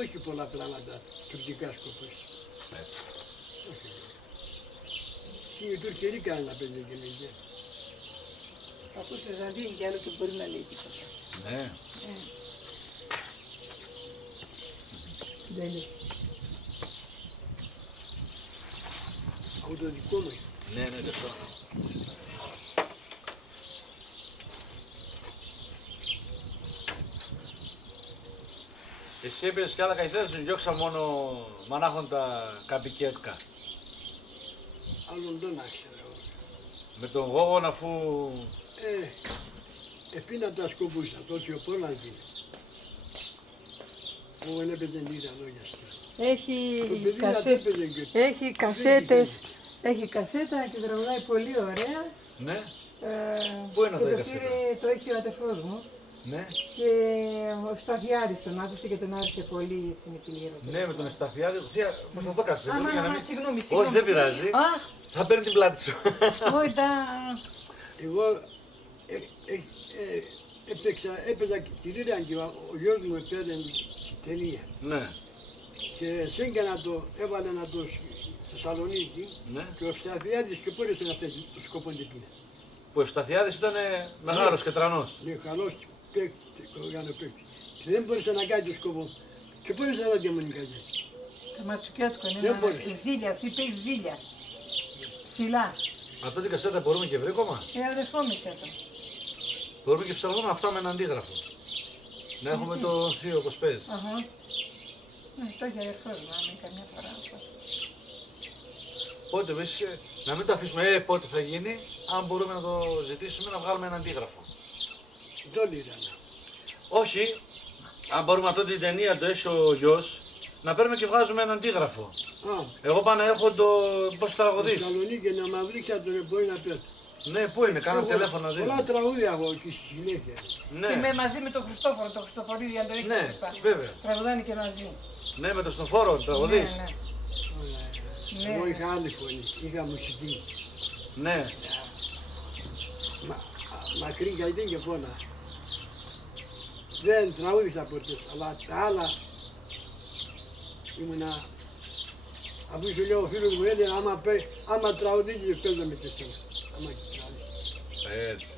Όχι πολλά πράγματα τουρκικά σκοπούς. Έτσι. Όχι. Και οι Τουρκεροί κάνουν να παίρνουν και λίγοι. Ακούσε να δίνει κι άλλο και μπορεί να λέει τίποτα. Ναι. Δεν λέει. Από το δικό μου. Ναι, ναι, δεσό. Εσύ έπαιρες κι άλλα καλλιτέχνες, δεν διώξα μόνο μανάχοντα καπικέτκα. Άλλον δεν άξερα. Με τον Γόγον αφού... Επίνα τα σκοπούσα, τόσο ο Πόλανδη. Που δεν έπαιζε λίγα λόγια. Έχει κασέτες, έχει κασέτα και τραγουδάει πολύ ωραία. Ναι. Πού είναι και η κασέτα? Το έχει ο αδερφός μου. Ναι. Και ο Σταθιάδης τον άκουσε και τον άρεσε πολύ στην επιλήρωτα. Ναι, με τον Σταθιάδη. Θεία, πώς θα το κάτσε. Συγγνώμη. Όχι, δεν πειράζει. Θα παίρνει την πλάτη σου. Όχι, Εγώ έπαιζα τη λίρα και ο γιος μου έπαιρνε ταινία. Ναι. Και σύγκανα το έβαλε να το Θεσσαλονίκη και ο Σταθιάδης και πόρεσε να φτιάξει το σκοπό την πίνα. Που ο Σταθιάδης ήταν μεγάλος και τρανός. Ναι, καλός παίκτη, και δεν μπορούσε να κάνει το σκοπό. Και πόρεσε να δω και μονικά. Τα ματσουκιάτικο είναι ζήλια, αυτή παίζει ζήλια. Ψηλά. Αυτό την κασέτα μπορούμε και βρήκομα. Αδερφό μου το. Μπορούμε και ψαλούμε αυτά με έναν αντίγραφο. Να έχουμε το θείο πως παίζει. Το έχει αδερφός μου, αν είναι καμιά φορά. Πότε εμείς να μην το αφήσουμε πότε θα γίνει, αν μπορούμε να το ζητήσουμε να βγάλουμε έναν αντίγραφο. Δεν ήταν. Όχι, αν μπορούμε τότε την ταινία το έχει ο γιος, να παίρνουμε και βγάζουμε έναν αντίγραφο. Εγώ πάω να έχω το πώς τραγουδείς. Στη Θεσσαλονίκη να μαυρίξα τον μπορεί να πέτω. Ναι, πού είναι, κάνα τηλέφωνο να δει. Πολλά τραγούδια εγώ εκεί στη συνέχεια. Ναι. Είμαι μαζί με τον Χριστόφορο, τον Χριστοφορίδη, αν το έχετε. Ναι, βέβαια. Τραγουδάνε και μαζί. Ναι, με τον Στοφόρο τραγουδείς. Ναι. Εγώ είχα άλλη φωνή, είχα μουσική. Ναι. Μακρύ καητή και πόνα. Δεν τραγούδισα ποτέ, αλλά τα άλλα ήμουνα. Αφού σου λέω ο φίλος μου έλεγε άμα τραγουδίσεις παίζω με τεσσένα. Έτσι.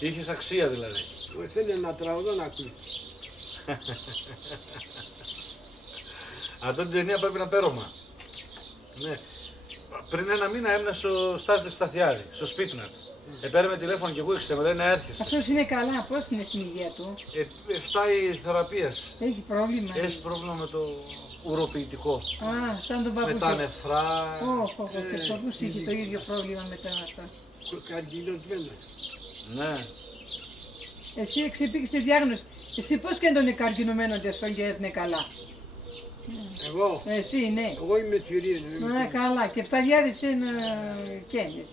Είχες αξία δηλαδή. Θέλει να τραγουδώ να ακούει. Αυτό την ταινία πρέπει να πέρωμα. Ναι. Πριν ένα μήνα έμεινα στο Στάθη Σταθιάδη, στο σπίτι του. Παίρνει τηλέφωνο και εγώ με λένε να έρχεσαι. Αυτός είναι καλά, πώς είναι στην υγεία του? 7 η θεραπείας. Έχει πρόβλημα? Έχει πρόβλημα με το ουροποιητικό. Α, σαν τον παππού. Με τα νεφρά. Όχι, και ο παππούς είχε το ίδιο πρόβλημα με τα αυτά. Καρκινωμένο. Ναι. Εσύ εξυπήκες τη διάγνωση. Εσύ πώς και τον καρκινωμένο και στον και έσνε καλά? Εγώ. Εσύ, ναι. Εγώ είμαι θηρία. Α, καλά. Και φταλιάδης είναι καίνες.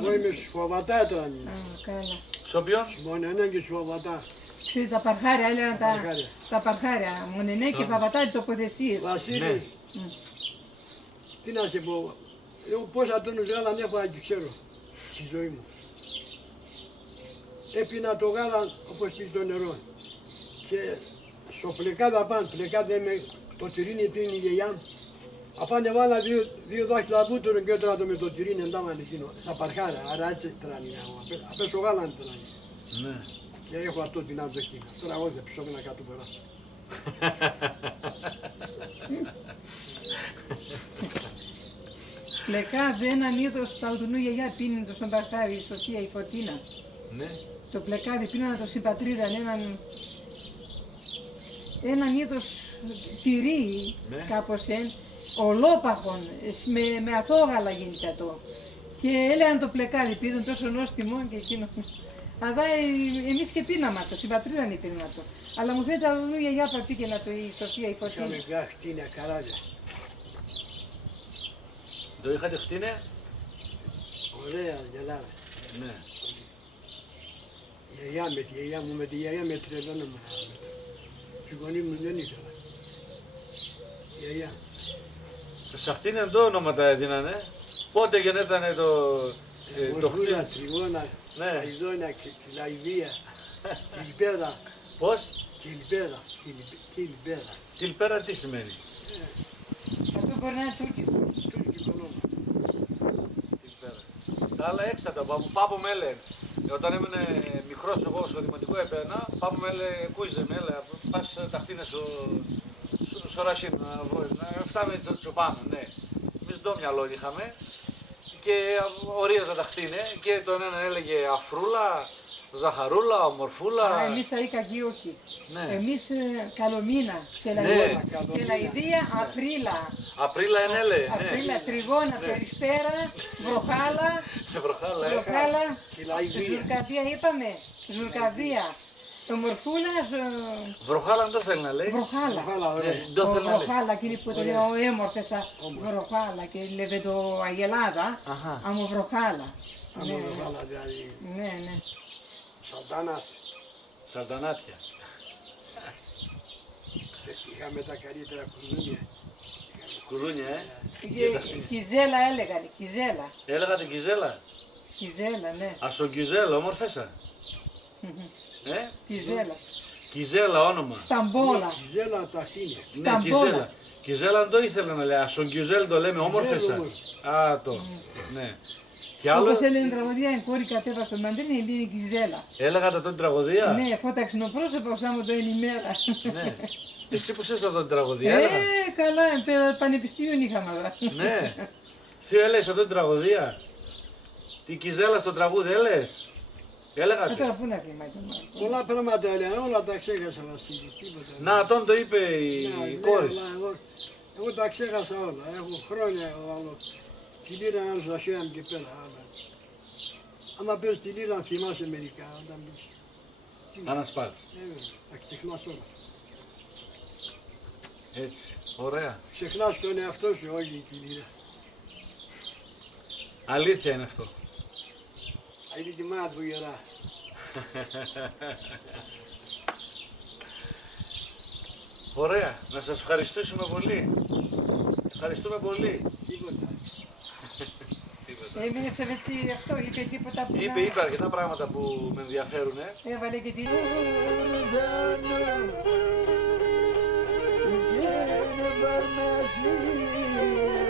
Εγώ είμαι σφοβατά τώρα. Καλά. Σε όποιον? Μόνο ένα και σφοβατά. Ξέρετε, τα παρχάρια, έλεγαν τα παρχάρια. Μονενέ και φαβατά τοποθεσίες. Βασίλη, τι να σε πω. Εγώ πόσα τόνους γάλα έφαγα και ξέρω στη ζωή μου. Έπινα το γάλα όπως πεις το νερό. Και στο πλεκάδα πάνω, πλεκάδα με το τυρίνι του είναι η γιαγιά μου. Απάνε βάλα δύο δάχτυλα βούτυρον και έτρωγα το με το τυρίνι εντάμαν εκείνο. Τα παρχάρια, άρα έτσι τρώνε. Απ' το γάλα τρώνε. Ναι. Και έχω αυτό την αντοχή. Τώρα εγώ δεν ψώμενα κάτω φορά. Πλεκάδε έναν είδος τα ουδουνού γιαγιά πίνει το στον παρχάρι, η Σοφία, η Φωτίνα. Ναι. Το πλεκάδι πίνανε το συμπατρίδαν έναν είδος τυρί, Ναι. κάπως ολόπαχον, με αθόγαλα γίνεται το. Και έλεγαν το πλεκάδι, πήραν τόσο νόστιμο και εκείνο. Αλλά εμείς και πίναμε το, συμπατρίδαν πίναμε το. Αλλά μου φαίνεται αλλού η γιαγιά θα πήγαινα το, η Σοφία, η Φωτίνα. Είχαμε γαχτίνια καράβια. Το είχατε χτίνε? Ωραία γελάδα. Ναι. Η γιαγιά μου με τη γιαγιά με τρελώνομαι. Του γονείς μου δεν ήθελα. Η γιαγιά. Σε αυτήν το ονόματα έδινανε. Πότε γεννέτανε το Μορφούλα, χτίνε? τριγώνα, Ναι. Αϊδόνια, Λαϊδία, Τιλπέρα. Πώς? Τιλπέρα. Τιλπέρα τι σημαίνει? Αυτό μπορεί να είναι τουρκικό. Τουρκικό όνομα. Τιλπέρα. Τα άλλα έξατα, πάπου με έλεγε. Όταν έμενε μικρός εγώ στο δημοτικό έπαιρνα, πάπου με έλεγε, κούιζε με έλεγε, πας τα χτίνε στο Ρασίν, να φτάμε στο πάνω, ναι. Εμείς το μυαλό είχαμε και ορίαζα τα χτίνε και τον έναν έλεγε Αφρούλα, Ζαχαρούλα, Ομορφούλα. Εμείς αίκακοι όχι. Ναι. Εμείς Καλομήνα και Ναι. Λαϊδία, Απρίλα. Απρίλα ενέλε, ναι. Απρίλα, Τριγώνα, Περιστέρα, Βροχάλα, Βροχάλα, Βροχάλα, Και Λαϊδία. Ζουρκαδία είπαμε, Ζουρκαδία. Ομορφούλα, Βροχάλα δεν το θέλει να λέει. Βροχάλα. Βροχάλα, ωραία. Δεν το θέλει να λέει. Βροχάλα, κύριε που το λέει ο έμορφες Βροχάλα και λέμε το Αγελάδα, Αχα. Άμα Αμοβροχάλα. βροχάλα δηλαδή. Ναι, ναι. Σαντάνας. Σαρτανάτια. Είχαμε τα καλύτερα κουδούνια. Κουδούνια, Κιζέλα έλεγαν, Κιζέλα. Έλεγα την Κιζέλα. Κιζέλα, ναι. Ασογκιζέλα, όμορφεσα. Κιζέλα. Κιζέλα όνομα. Σταμπόλα. Ζέλα τα χτίνια. Ναι, Σταμπόλα. Κιζέλα. Κιζέλα δεν το ήθελα να λέει. Ασογκιζέλ το λέμε, όμορφεσα. όμως. Α, το. Ναι. Και άλλο. Όπως έλεγε τραγωδία, η κόρη κατέβασε στο μαντρίνη, η Ελλήνη Κιζέλα. Έλεγα τα τότε τραγωδία. Ναι, φώταξε το πρόσωπο, σαν μου το είναι ημέρα. Ναι. Εσύ που ξέρεις αυτό την τραγωδία, έλεγα. Καλά, πανεπιστήμιο είχαμε εδώ. Ναι. Τι έλεγες αυτό την τραγωδία. Την Κιζέλα στο τραγούδι έλεγες. Έλεγατε. Τώρα πού να θυμάται. Πολλά πράγματα έλεγα, όλα τα ξέχασα Βασίλη, τίποτα. Να, τον το είπε η Ναι, κόρη. αλλά εγώ τα ξέχασα όλα, έχω χρόνια άλλο. Τη λίρα να σου τα χέρια και πέρα. Άμα πες τη λίρα θυμάσαι μερικά, όταν πεις. Ανασπάτης. Τα ξεχνάς όλα. Έτσι. Ωραία. Ξεχνάς τον εαυτό σου, όχι τη λίρα. Αλήθεια είναι αυτό. Είναι τη μάνα του γερά. Ωραία. Να σας ευχαριστήσουμε πολύ. Ευχαριστούμε πολύ. Τίποτα. Έμεινε σε έτσι αυτό, είπε τίποτα που Είπε αρκετά πράγματα που με ενδιαφέρουν. έβαλε και την... Barnasli